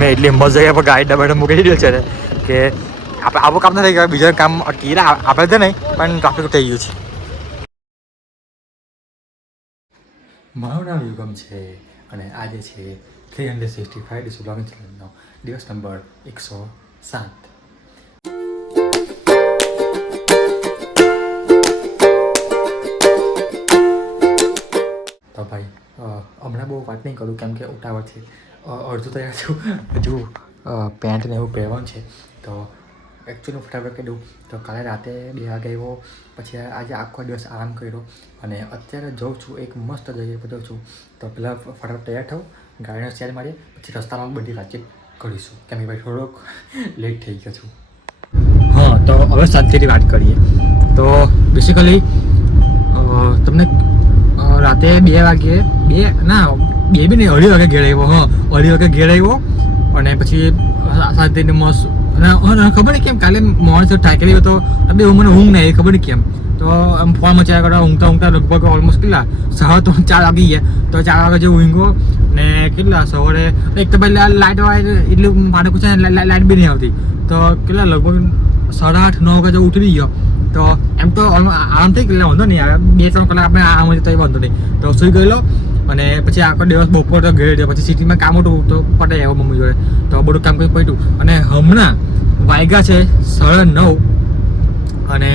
મેં એટલી મજા આવી ગાડી ડબાડે મૂકી દીધો છે ને કે આપણે આવું કામ નથી ગયા, બીજા કામ અટકી આપણે તો નહીં પણ ટ્રાફિક થઈ ગયું છે. મારું નામ યુગમ છે અને આજે છે 365 ડેઝ વ્લોગિંગ ચેલેન્જનો દિવસ નંબર 107. તો ભાઈ હમણાં બહુ વાત નહીં કરું કેમ કે ઉતાવળ છે, અડધું તૈયાર છું, હજુ પેન્ટ ને એવું પહેરવાનું છે. તો એકચ્યુઅલી ફટાફટ કહી દઉં તો કાલે રાતે 2 વાગે આવ્યો, પછી આજે આખો દિવસ આરામ કર્યો અને અત્યારે જાઉં છું એક મસ્ત જગ્યાએ પહોંચ્યો છું. તો પહેલાં ફટાફટ તૈયાર થવું, ગાડીનો સ્ટાઇલ મારીએ, પછી રસ્તામાં બધી વાતચીત કરીશું કેમ કે ભાઈ થોડોક લેટ થઈ ગયો છું. હા, તો હવે શાંતિથી વાત કરીએ. તો બેસિકલી તમને રાતે 2 વાગે બી નહીં 2:30 વાગે ઘેર આવ્યો. હા, 2:30 વાગે ઘેર આવ્યો અને પછી શાંતિને મસ્ત અને ખબર નહીં કેમ કાલે મોર્નિંગ ટાઈકરી હતો એટલે મને ઊંઘ નહીં આવી, ખબર નહીં કેમ. તો આમ ફોન મચાયા કરવા ઊંઘતા લગભગ ઓલમોસ્ટ કેટલા 3:30 વાગી ગયા. તો 4 વાગે જેવું ઊંઘો ને કેટલા સવારે એક તો પહેલાં લાઇટ વાય એટલું મારે પૂછે લાઇટ બી નહીં આવતી. તો કેટલા લગભગ 8:30-9 વાગે જેવું ઉઠી ગયો. તો એમ તો આરામ થઈ ગયેલા વાંધો નહીં આવે, 2-3 કલાક આપણે આરામ હોય તો વાંધો નહીં. તો સૂઈ ગયેલો અને પછી આખો દિવસ બપોર તો ઘરે પછી સિટીમાં કામ હતું તો પટે આવ્યો મમ્મી જોડે. તો બધું કામ કરી પડ્યું અને હમણાં વાગ્યા છે 9:30 અને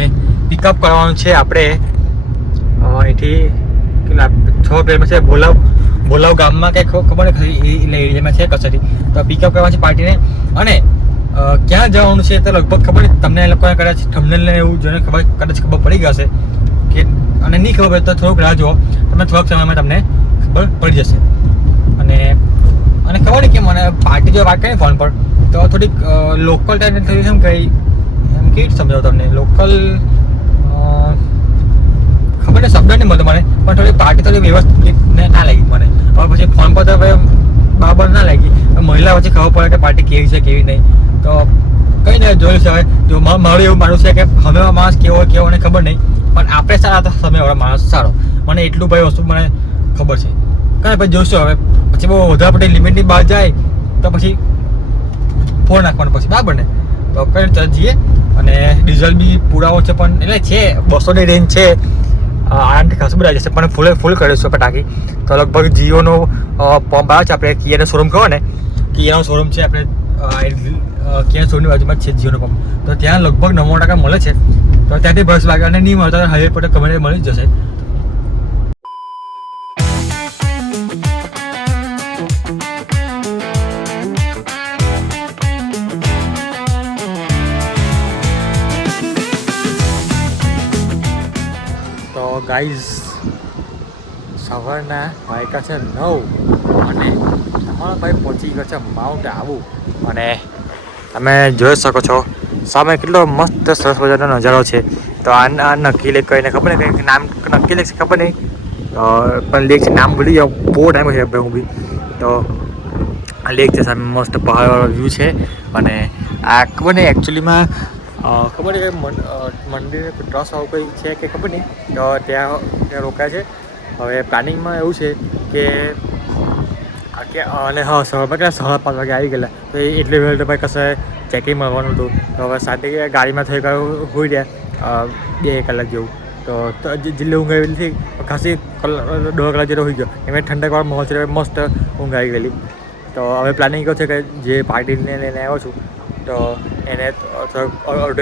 પિકઅપ કરવાનું છે આપણે અહીંથી કેટલા 6 કિલોમીટર છે બોલાવ ગામમાં કંઈ ખબર નથી એટલે એરિયામાં છે કચેરી. તો પિકઅપ કરવાની છે પાર્ટીને અને ક્યાં જવાનું છે તો લગભગ ખબર નહીં તમને એ લોકોને કદાચ થંબનેલને એવું જોઈને કદાચ ખબર પડી ગશે કે અને નહીં ખબર તો થોડુંક રાહ જુઓ, તમે થોડાક સમયમાં તમને ખબર પડી જશે. અને ખબર નહીં કે મને પાર્ટી જો વાત કરીને ફોન પર તો થોડીક લોકલ ટાઈમ થયું એમ કંઈ એમ કેવી રીતે સમજાવું તમને લોકલ ખબર ને શબ્દ નહીં મળતો મને પણ થોડી પાર્ટી થોડી વ્યવસ્થિત ના લાગી મને. હવે પછી ફોન પર તો બરાબર ના લાગી, મહિલા વચ્ચે ખબર પડે કે પાર્ટી કેવી છે કેવી નહીં. તો કંઈ નહીં જોયું છે હવે. જો મારું એવું માનવું છે કે હમેવા માણસ કેવો ને ખબર નહીં પણ આપણે સારા તો સામેવાળો માણસ સારો, મને એટલું ભાઈ વસ્તુ મને ખબર છે. કાંઈ ભાઈ જોઈશું હવે પછી બહુ વધારે પડતી લિમિટની બહાર જાય તો પછી ફોન નાખવાનું પછી બરાબર ને. તો કઈ રીતે જઈએ અને ડીઝલ બી પુરાવો છે પણ એટલે છે 200ની રેન્જ છે, આરામથી ખાસું બધા જશે પણ ફૂલ કરીશું આપણે ટાંકી. તો લગભગ જીઓનો પંપ આવે છે, આપણે કિયાનો શોરૂમ કહો ને, કિયાનો શોરૂમ છે આપણે કિયા શોરૂમની બાજુમાં જ છે જીઓનો પંપ. તો ત્યાં લગભગ 99% મળે છે. તો ત્યાંથી બસ લાગે અને નહીં મળતા હાઈવે પર ગમે મળી જ જશે. તો ગાઈઝ સવારના વાગ્યા છે 9 અને અમારા ભાઈ પહોંચી ગયો છે માઉન્ટ આબુ. અને તમે જોઈ શકો છો સામે કેટલો મસ્ત સરસ મજાનો નજારો છે. તો આ નક્કી લેક કહીને ખબર નહીં કંઈક નામ નક્કી લેક છે ખબર નહીં પણ લેક છે નામ ભૂલી જાઉં, બહુ ટાઈમ છે ભાઈ હું બી. તો આ લેક છે સામે મસ્ત પહાડવાળો વ્યૂ છે અને આ ખબર નહીં એકચ્યુઅલીમાં ખબર નહીં કંઈ મંદિર ટ્રસ્ટ આવું કંઈ છે કે ખબર નહીં. તો ત્યાં રોકાય છે. હવે પ્લાનિંગમાં એવું છે કે અને હા સવારમાં કેટલા 5:30 વાગે આવી ગયેલા તો એટલે વેળ તો ભાઈ કશે ચેકિંગ મળવાનું હતું. તો હવે સાથે ગાડીમાં થઈ ગયું હોઈ રહ્યા 2 કલાક જેવું. તો જેટલી ઊંઘ આવી નથી ખાસી 1.5 કલાક જેટલો હોઈ ગયો એમ ઠંડકવાળો માહોલ છે, મસ્ત ઊંઘ આવી ગયેલી. તો હવે પ્લાનિંગ કહો છે કે જે પાર્ટીને લઈને આવ્યો છું તો એને અડધો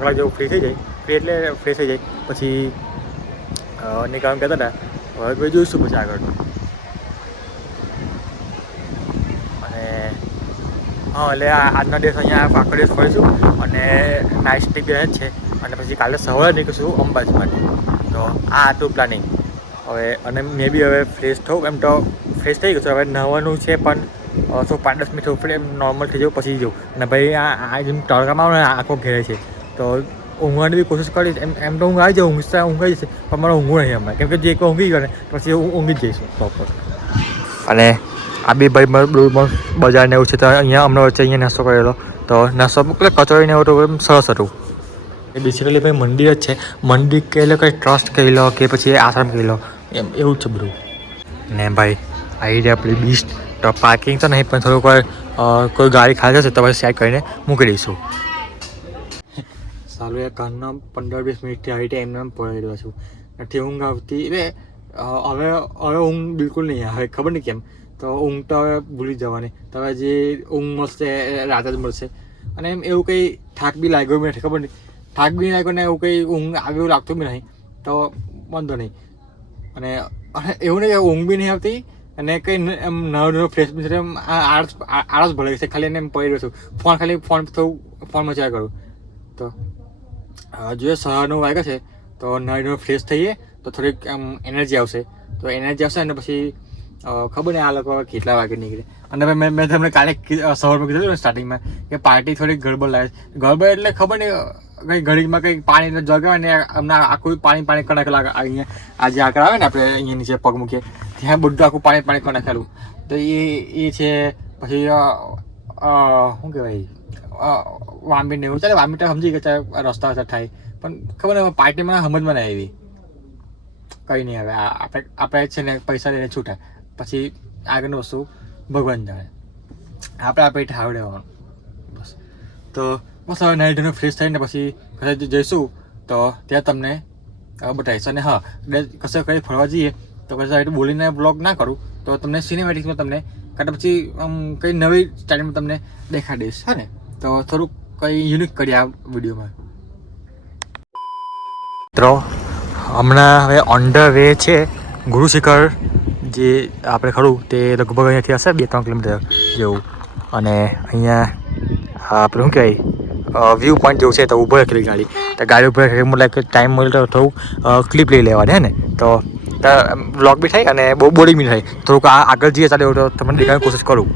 કલાક જેવું ફ્રી થઈ જાય, એટલે ફ્રેશ થઈ જાય પછી નીકળવાનું કહેતા હતા. હવે ભાઈ જોઈશું પછી આગળનું. અને હા એટલે આજનો દિવસ અહીંયા આખો દિવસ ફરીશું અને નાઇટ સ્ટે બી જ છે અને પછી કાલે સવારે નીકળીશું અંબાજી માટે. તો આ હતું પ્લાનિંગ. હવે અને મેં બી હવે ફ્રેશ થવું, એમ તો ફ્રેશ થઈ ગયું છું, હવે નહાવાનું છે પણ 5-10 મિનિટ ઉપર એમ નોર્મલ થઈ જવું પછી જવું. અને ભાઈ આ જેમ તડકામાં આવે ને આંખો ઘેરે છે તો ઊંઘવાની બી કોશિશ કરીશ. એમ તો ઊંઘ આવી જાય, ઊંઘાઈ જશે, પણ મારે ઊંઘવું નહીં એમાં, કેમ કે જે એક ઊંઘી ગયો ને પછી ઊંઘી જ જઈશું પ્રોપર. અને આ બી ભાઈ બજારને એવું છે તો અહીંયા અમને વચ્ચે અહીંયા નાસ્તો કરેલો, તો નાસ્તો કચોરીને એવું તો સરસ હતું. એ બેસિકલી ભાઈ મંદિર જ છે. મંદિર કહી લો, કંઈ ટ્રસ્ટ કહી લો કે પછી આશ્રમ કહી લો, એમ એવું જ છે બધું. ને ભાઈ આવી રહી આપણી બીસ્ટ. તો પાર્કિંગ તો નહીં, પણ થોડુંક કોઈ ગાડી ખાલી હશે તો પછી સેટ કરીને મૂકી દઈશું. સારું યાર, કારના 15-20 મિનિટથી આવી રીતે એમને પડી રહ્યો છું, નથી ઊંઘ આવતી. એટલે હવે ઊંઘ બિલકુલ નહીં આવે, ખબર નહીં કેમ. તો ઊંઘ તો હવે ભૂલી જવાની. તો હવે જે ઊંઘ મળશે રાતે જ મળશે. અને એમ એવું કંઈ થાક બી લાગ્યો બી નથી, ખબર નહીં, થાક બી લાગ્યો ને એવું કંઈ ઊંઘ આવે એવું લાગતું બી નહીં, તો વાંધો નહીં. અને એવું નહીં કે ઊંઘ બી નહીં આવતી અને કંઈ એમ નવો ફ્રેશ બી એમ આળસ ભરાઈ છે. ખાલી એને એમ પડી રહ્યો છું, ફોન ફોનમાં ચાલ કરું. તો જો સવારનો વાગ્યો છે તો નવો ફ્રેશ થઈએ તો થોડીક આમ એનર્જી આવશે. તો એનર્જી આવશે અને પછી ખબર નહીં આ લોકો કેટલા વાગે નીકળે. અને મેં તમને કાલે સવારમાં કીધું ને સ્ટાર્ટિંગમાં કે પાર્ટી થોડીક ગડબડ લાગે. ગડબડ એટલે ખબર નહીં, કંઈ ઘડીમાં કંઈ પાણીનો જગ આવે ને હમણાં આખું પાણી કડાક લાગે. અહીંયા આ જે આકડા આવે ને આપણે અહીંયા નીચે પગ મૂકીએ ત્યાં બધું આખું પાણી કડાકેલું. તો એ છે. પછી શું કહેવાય, વામીને એવું ચાલે. વામી તો સમજી કે રસ્તા થાય, પણ ખબર નહીં પાર્ટીમાં સમજમાં નહીં આવી. કંઈ નહીં, હવે આપણે છે ને પૈસા લઈને છૂટા, પછી આગળની વસ્તુ ભગવાન જાણે. આપણે પેટ આવડેવાનું બસ. તો બસ હવે નાઇટ ધોઈને ફ્રેશ થઈને પછી કશે જઈશું તો ત્યાં તમને બતાવીશ. અને હા, કશે કંઈ ફરવા જઈએ તો કશે બોલીને બ્લોગ ના કરું તો તમને સિનેમેટિક્સમાં તમને કાં પછી કંઈ નવી સ્ટાઇલમાં તમને દેખાડીશ. હા ને, તો થોડુંક કંઈ યુનિક કરીએ આ વિડીયોમાં. મિત્રો હમણાં હવે ઓન ધ વે છે ગુરુ શિખર, જે આપણે ખરું તે લગભગ અહીંયાથી હશે 2-3 કિલોમીટર જેવું. અને અહીંયા આપણે શું કહેવાય વ્યૂ પોઈન્ટ જેવું છે. તો ઊભો રાખેલી ગાડી, તો ગાડી ઉપર લાઈક ટાઈમ મળે તો થોડું ક્લિપ લઈ લેવાની. હે ને, તો વ્લોગ બી થાય અને બહુ બોરિંગ બી થાય. થોડુંક આગળ જઈએ ચાલે તો તમને દેખાડવાની કોશિશ કરું.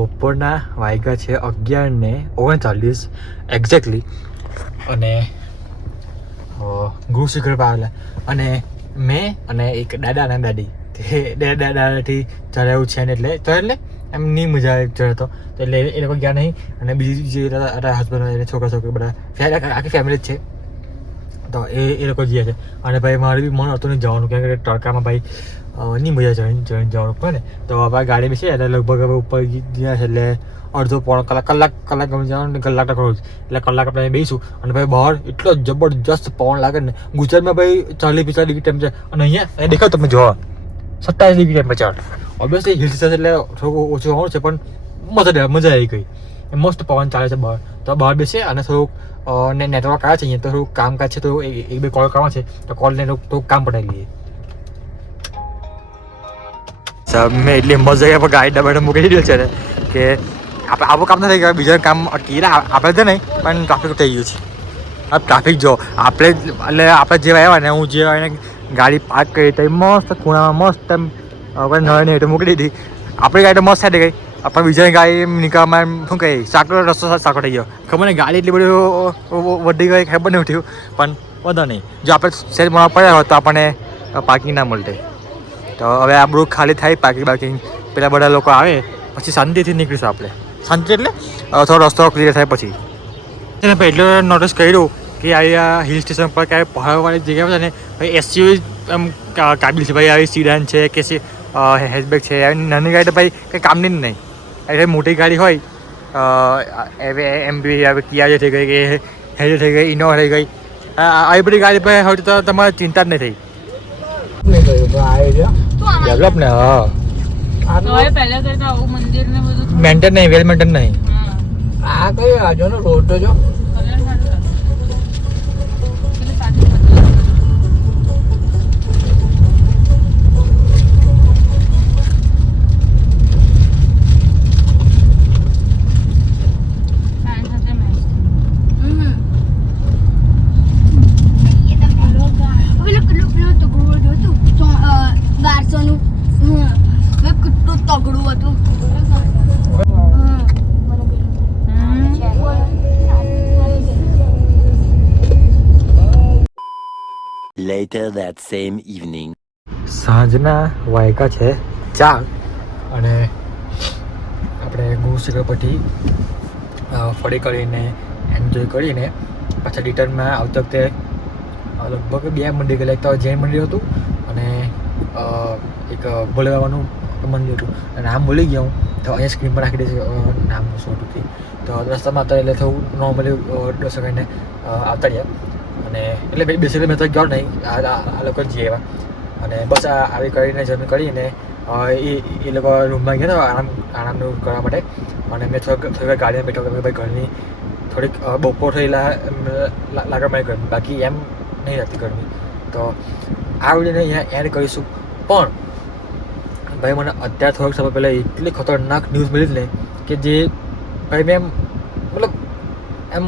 બપોરના વાગ્યા છે 11:39 એક્ઝેક્ટલી. અને ગુરુ શિખર પર આવેલા. અને મેં અને એક દાદા અને દાદી, તે દાદાથી ચડાવ્યું છે ને એટલે એમ નહીં મજા આવે ચડતો, તો એટલે એ લોકો ગયા નહીં. અને બીજી જે હસબન્ડ છોકરા છોકરી બધા આખી ફેમિલી જ છે, તો એ લોકો ગયા છે. અને ભાઈ મારે બી મન હતું નહીં જવાનું, કેમ કે તડકામાં ભાઈ નહીં મજા જવાનું પડે ને. તો હવે ગાડી બી છે એટલે લગભગ હવે ઉપર ગયા છે એટલે અડધો પોણો કલાક ગમી જવાનું, કલાક તો ખરું જ. એટલે કલાક આપણે બેસીશું. અને ભાઈ બહાર એટલો જબરજસ્ત પવન લાગે ને. ગુજરાતમાં ભાઈ 40-45 ડિગ્રી ટેમ્પરેચર, અને અહીંયા દેખાવ તમે જોવા 27 degree temperature. Obviously hill station એટલે થોડુંક ઓછું હોવાનું છે, પણ મજા આવી ગઈ. મસ્ત પવન ચાલે છે બહાર. તો બહાર બેસે અને થોડુંક નેટવર્ક આવે છે અહીંયા, તો થોડુંક કામકાજ છે, તો 1-2 કોલ કરવા છે, તો કોલને થોડુંક કામ પટાવી લઈએ. મેં એટલી મજા આવી ગાડી ડબાડે મૂકી દીધું છે ને કે આપણે આવું કામ નથી ગયા, બીજા કામ અટકી આપણે તો નહીં, પણ ટ્રાફિક થઈ ગયું છે. હવે ટ્રાફિક જો આપણે જે આવ્યા ને, હું જે આવીને ગાડી પાર્ક કરી તો મસ્ત ખૂણામાં મસ્ત એમ નળની હેઠળ મૂકી દીધી. આપણી ગાડી તો મસ્ત થઈ ગઈ, આપણે બીજાની ગાડી નીકળવામાં એમ શું કહે સાંકડો રસ્તો સાંકડો થઈ ગયો. ખબર નહીં ગાડી એટલી બધી વધી ગઈ, ખબર નહીં ઉઠ્યું, પણ વધો નહીં. જો આપણે સેજ મળવા પડ્યા હોત તો આપણને પાર્કિંગ ના મળતે. તો હવે આપણું ખાલી થાય પાર્કિંગ, પેલા બધા લોકો આવે પછી શાંતિથી નીકળીશું આપણે. શાંતિ એટલે થોડો રસ્તો ક્લિયર થાય પછી. એને ભાઈ એટલું નોટિસ કર્યું કે આ હિલ સ્ટેશન પર ક્યાંય પહાડવાળી જગ્યા છે ને ભાઈ એસયુવી એમ કાબિલ છે. ભાઈ આવી સીડાન છે કે હેચબેક છે, આવી નાની ગાડી તો ભાઈ કંઈ કામની જ નહીં. એટલે મોટી ગાડી હોય એમબી હવે કિયા થઈ ગઈ કે હેરી થઈ ગઈ ઇનોવા થઈ ગઈ આવી બધી ગાડી પર હવે તો તમારે ચિંતા જ નહીં થઈ ડેવલપ ને મેન્ટેન નહીં વેલ મેન્ટેન નહીં આ કઈ આજો ને રોડ તો જો Later that same evening. સાંજના વાયકા છે 4 અને આપણે ગુરુશેખર પછી ફરી કરીને એન્જોય કરીને પાછા રિટર્નમાં આવતી વખતે લગભગ 2 મંદિર ગયેલા એક તો જૈન મંદિર હતું અને એક ભોલે બાબાનું મંદિર હતું નામ ભૂલી ગયો હું તો અહીંયા સ્ક્રીન પર રાખી દઈશ નામ શું હતું તો રસ્તામાં હતા એટલે થોડું નોર્મલી દર્શન કરીને આવતા રહ્યા અને એટલે બેસીને મેં તો ગયો નહીં આ લોકો જઈએ એવા અને બસ આવી કરીને જમીન કરીને એ લોકો રૂમમાં ગયા હતા આરામનું કરવા માટે અને મેં થોડી ગાડીમાં બેઠો કે ભાઈ ઘરની થોડીક બપોર થયેલા લાગે મને ગરમી બાકી એમ નહીં લાગતી ગરમી તો આ વિડીયોને અહીંયા એડ કરીશું પણ ભાઈ મને અત્યારે થોડોક સમય પહેલાં એટલી ખતરનાક ન્યૂઝ મળી ને કે જે ભાઈ મેં મતલબ એમ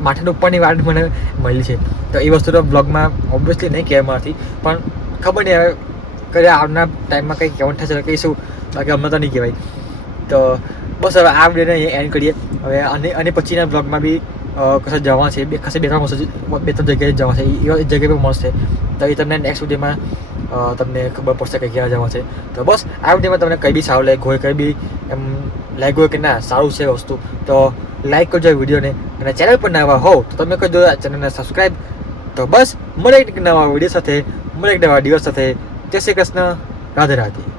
માથાના ઉપરની વાત મને મળી છે તો એ વસ્તુ તો બ્લોગમાં ઓબ્વિયસલી નહીં કહેવામાંથી પણ ખબર નહીં હવે કદાચ આવનાર ટાઈમમાં કંઈ કહેવાનું થશે કહીશું બાકી અમને તો નહીં કહેવાય તો બસ હવે આ વિડીયોને અહીંયા એન્ડ કરીએ હવે અને પછીના બ્લોગમાં બી કશે જવા છે બે ત્રણ જગ્યાએ જવા છે એ જગ્યાએ પણ મળશે તો એ તમને નેક્સ્ટ વિડીયોમાં તમને ખબર પડશે કે ક્યાં જવા છે તો બસ આ વિડીયોમાં તમને કંઈ બી સારું લાગ્યું હોય કંઈ બી એમ લાગ્યું હોય કે ના સારું છે વસ્તુ તો લાઈક કરજો વિડીયોને અને ચેનલ પર નવા હો તો તમે કરજો ચેનલને સબસ્ક્રાઈબ તો બસ મળે એક નવા વિડીયો સાથે મળે એક નવા દિવસ સાથે જય શ્રી કૃષ્ણ રાધે રાધે